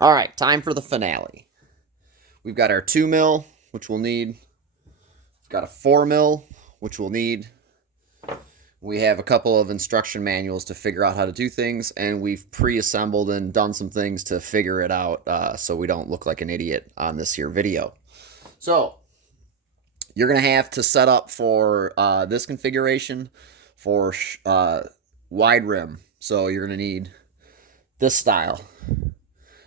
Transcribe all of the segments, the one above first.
All right, time for the finale. We've got our 2 mil, which we'll need. We've got a 4 mil, which we'll need. We have a couple of instruction manuals to figure out how to do things, and we've pre-assembled and done some things to figure it out so we don't look like an idiot on this here video. So, you're going to have to set up for this configuration for wide rim. So, you're going to need this style.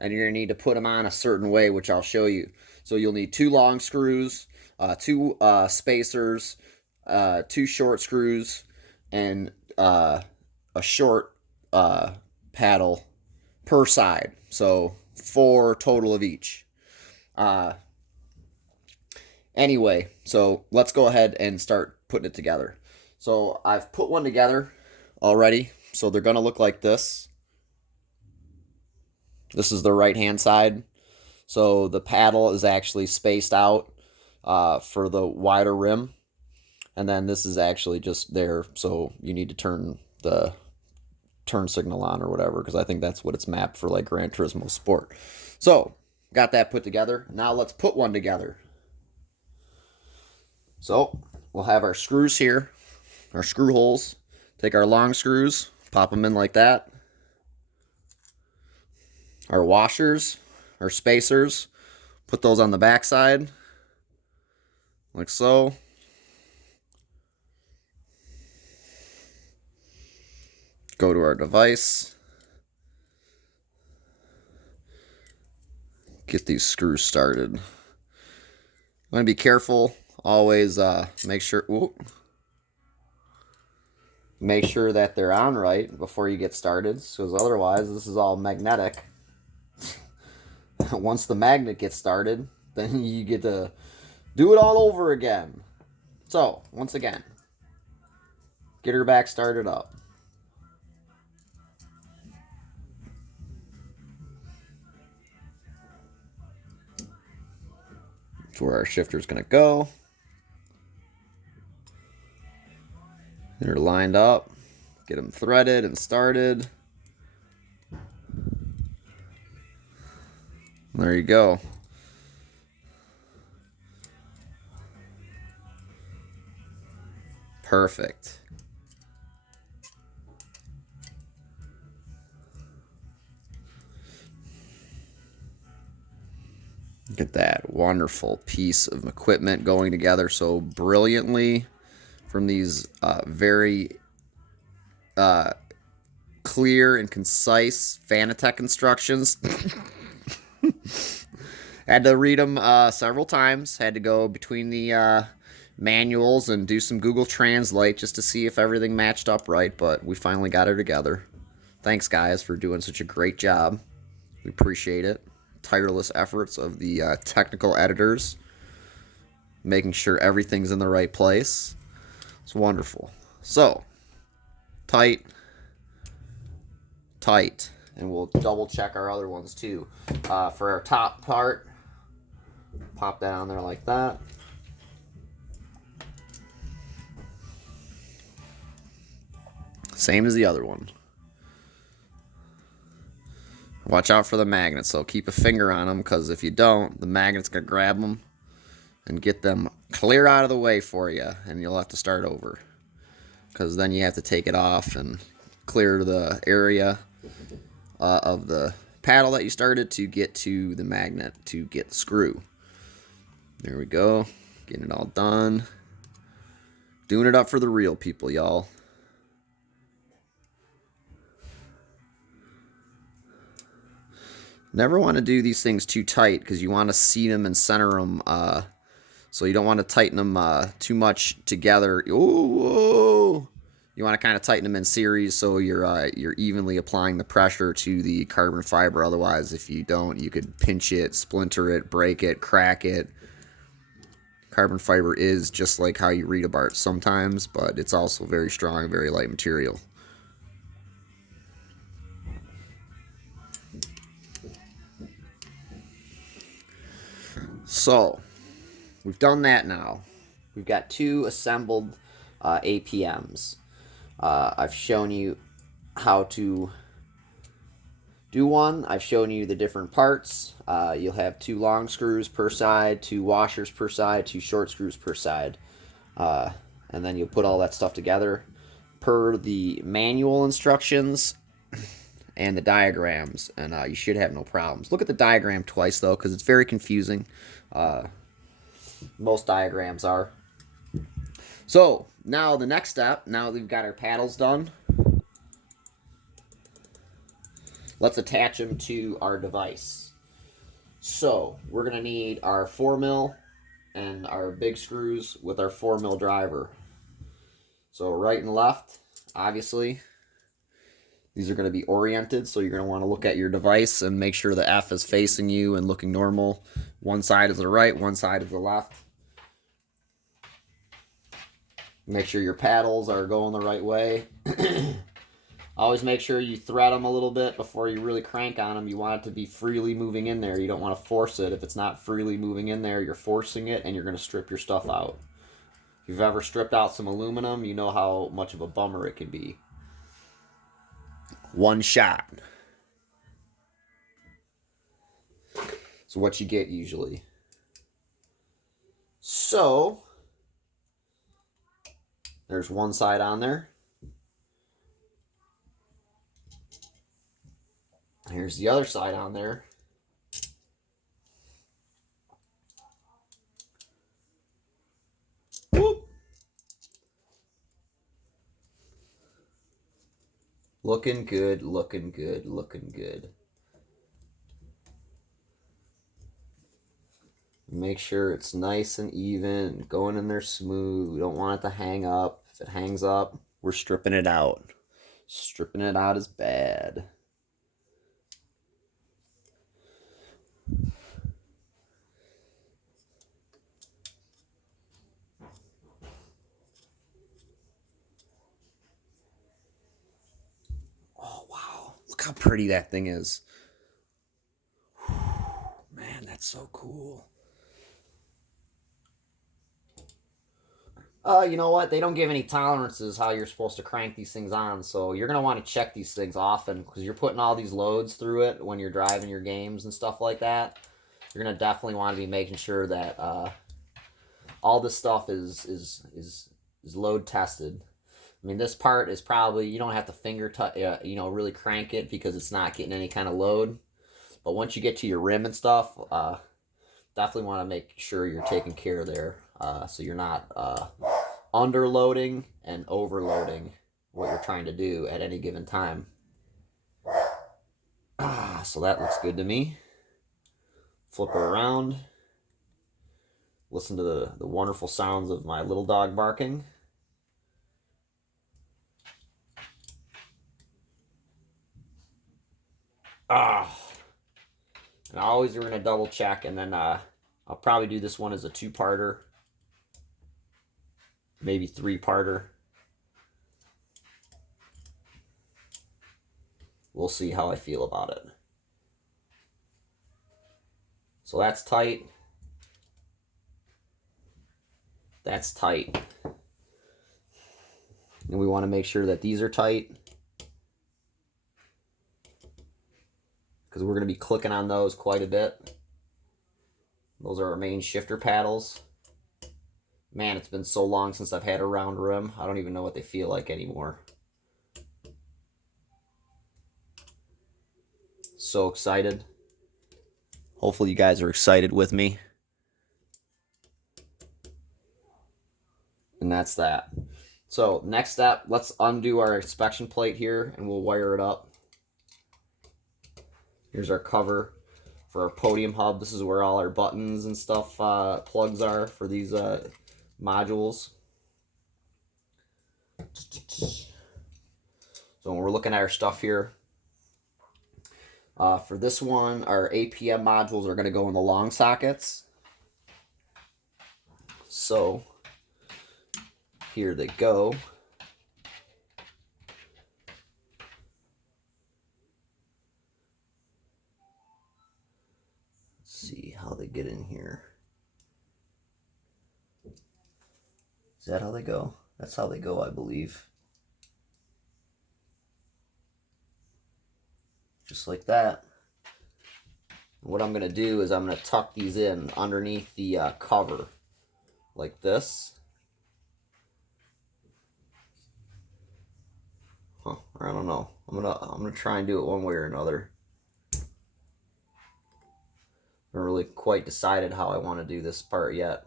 And you're going to need to put them on a certain way, which I'll show you. So, you'll need 2 long screws, 2 spacers, 2 short screws, and a short paddle per side. So 4 total of each. Anyway, so let's go ahead and start putting it together. So I've put one together already. So they're going to look like this. This is the right hand side. So the paddle is actually spaced out for the wider rim. And then this is actually just there, so you need to turn the turn signal on or whatever, because I think that's what it's mapped for, like Gran Turismo Sport. So, got that put together. Now let's put one together. So, we'll have our screws here, our screw holes. Take our long screws, pop them in like that. Our washers, our spacers, put those on the back side, like so. Go to our device, get these screws started. I'm going to be careful, always make sure that they're on right before you get started, because otherwise this is all magnetic. Once the magnet gets started, then you get to do it all over again. So, once again, get her back started up. That's where our shifter is going to go. They're lined up. Get them threaded and started. There you go. Perfect. Look at that wonderful piece of equipment going together so brilliantly from these very clear and concise Fanatec instructions. Had to read them several times. Had to go between the manuals and do some Google Translate just to see if everything matched up right, but we finally got it together. Thanks, guys, for doing such a great job. We appreciate it. Tireless efforts of the technical editors, making sure everything's in the right place. It's wonderful. So, tight, and we'll double check our other ones too. For our top part, pop that on there like that. Same as the other one. Watch out for the magnets, so keep a finger on them, because if you don't, the magnet's going to grab them and get them clear out of the way for you, and you'll have to start over. Because then you have to take it off and clear the area of the paddle that you started to get to the magnet to get the screw. There we go. Getting it all done. Doing it up for the real people, y'all. Never want to do these things too tight, because you want to seat them and center them. So you don't want to tighten them too much together. Ooh, you want to kind of tighten them in series so you're evenly applying the pressure to the carbon fiber. Otherwise, if you don't, you could pinch it, splinter it, break it, crack it. Carbon fiber is just like how you read about sometimes, but it's also very strong, very light material. So, we've done that now. We've got 2 assembled APMs. I've shown you how to do one. I've shown you the different parts. You'll have 2 long screws per side, 2 washers per side, 2 short screws per side. And then you'll put all that stuff together per the manual instructions and the diagrams, and you should have no problems. Look at the diagram twice, though, because it's very confusing. Most diagrams are. So, now the next step, now that we've got our paddles done, let's attach them to our device. So, we're going to need our 4mm and our big screws with our 4mm driver. So, right and left, obviously, these are going to be oriented, so you're going to want to look at your device and make sure the F is facing you and looking normal. One side is the right, one side is the left. Make sure your paddles are going the right way. Always make sure you thread them a little bit before you really crank on them. You want it to be freely moving in there. You don't want to force it. If it's not freely moving in there, you're forcing it and you're going to strip your stuff out. If you've ever stripped out some aluminum, you know how much of a bummer it can be. One shot. So what you get usually. So, there's one side on there. Here's the other side on there. Whoop. Looking good, looking good, looking good. Make sure it's nice and even, going in there smooth. We don't want it to hang up. If it hangs up, we're stripping it out. Stripping it out is bad. Oh, wow. Look how pretty that thing is. Man, that's so cool. You know what? They don't give any tolerances how you're supposed to crank these things on, so you're going to want to check these things often because you're putting all these loads through it when you're driving your games and stuff like that. You're going to definitely want to be making sure that all this stuff is load tested. I mean, this part is probably, you don't have to finger really crank it because it's not getting any kind of load. But once you get to your rim and stuff, definitely want to make sure you're taking care of there so you're not underloading and overloading what you're trying to do at any given time. So that looks good to me. Flip her around. Listen to the wonderful sounds of my little dog barking. And always we're going to double check, and then I'll probably do this one as a 2-parter. Maybe 3-parter. We'll see how I feel about it. So that's tight. That's tight. And we want to make sure that these are tight, because we're going to be clicking on those quite a bit. Those are our main shifter paddles. Man, it's been so long since I've had a round rim. I don't even know what they feel like anymore. So excited. Hopefully you guys are excited with me. And that's that. So next step, let's undo our inspection plate here and we'll wire it up. Here's our cover for our Podium Hub. This is where all our buttons and stuff plugs are for these modules. So when we're looking at our stuff here, for this one, our APM modules are going to go in the long sockets. So here they go. Let's see how they get in here. Is that how they go? That's how they go, I believe. just like that. What I'm going to do is I'm going to tuck these in underneath the cover like this. Huh, I don't know. I'm gonna try and do it one way or another. I haven't really quite decided how I want to do this part yet.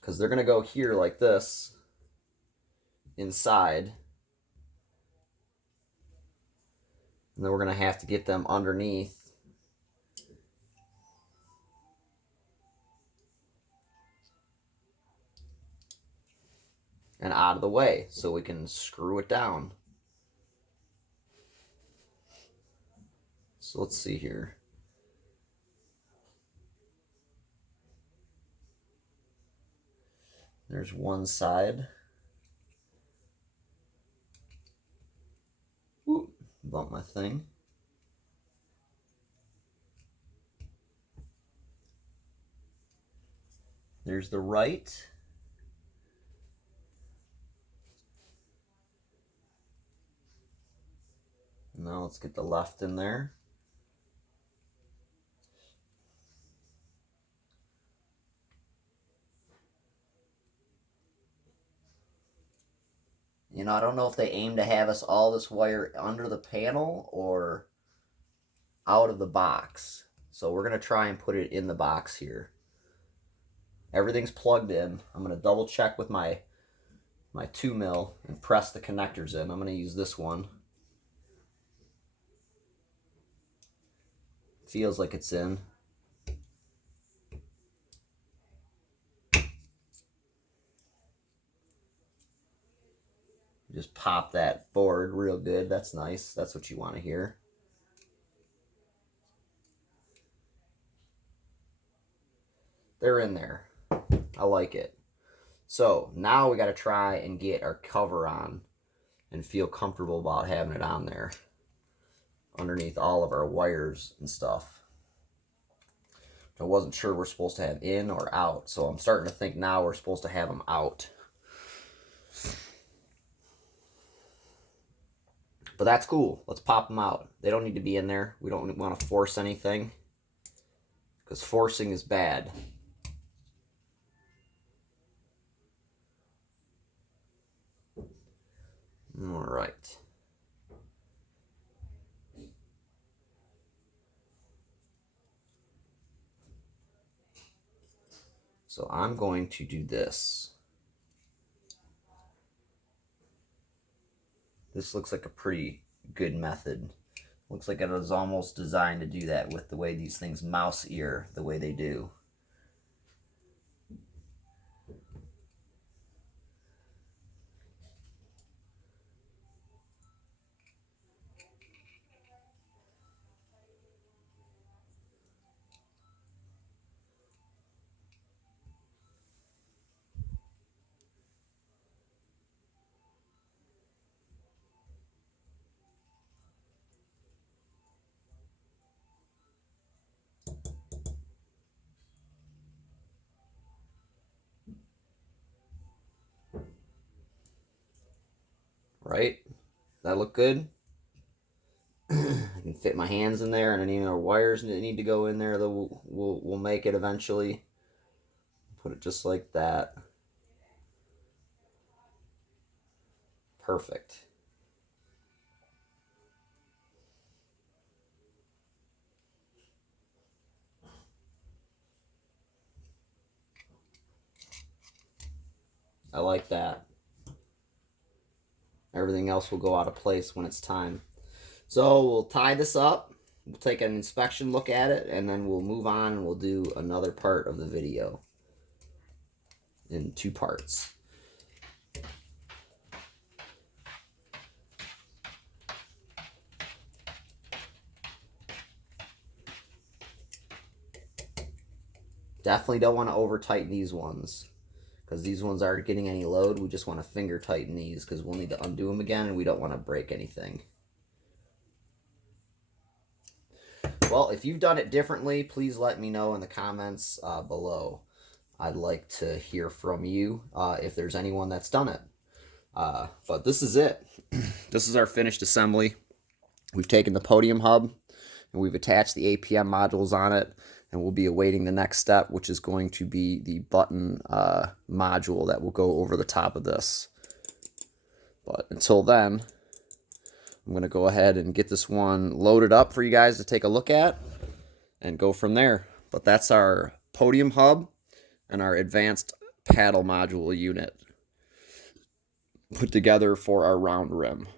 Because they're gonna go here like this inside. And then we're gonna have to get them underneath. And out of the way so we can screw it down. So let's see here. There's one side. Ooh, bump my thing. There's the right. Now let's get the left in there. You know, I don't know if they aim to have us all this wire under the panel or out of the box. So we're going to try and put it in the box here. Everything's plugged in. I'm going to double check with my 2mm and press the connectors in. I'm going to use this one. Feels like it's in. Just pop that board real good. That's nice. That's what you want to hear. They're in there. I like it. So now we got to try and get our cover on and feel comfortable about having it on there underneath all of our wires and stuff. I wasn't sure we're supposed to have in or out, so I'm starting to think now we're supposed to have them out. But that's cool. Let's pop them out. They don't need to be in there. We don't want to force anything, because forcing is bad. All right. So I'm going to do this. This looks like a pretty good method. Looks like it was almost designed to do that with the way these things mouse ear the way they do. Right? That look good? I can fit my hands in there, and any other wires that need to go in there, we'll make it eventually. Put it just like that. Perfect. I like that. Everything else will go out of place when it's time. So we'll tie this up. We'll take an inspection look at it, and then we'll move on and we'll do another part of the video in 2 parts. Definitely don't want to over tighten these ones, because these ones aren't getting any load. We just want to finger tighten these because we'll need to undo them again, and we don't want to break anything. Well, if you've done it differently, please let me know in the comments below. I'd like to hear from you if there's anyone that's done it. But this is it. This is our finished assembly. We've taken the Podium Hub and we've attached the APM modules on it, and we'll be awaiting the next step, which is going to be the button module that will go over the top of this. But until then, I'm going to go ahead and get this one loaded up for you guys to take a look at and go from there. But that's our Podium Hub and our advanced paddle module unit put together for our round rim.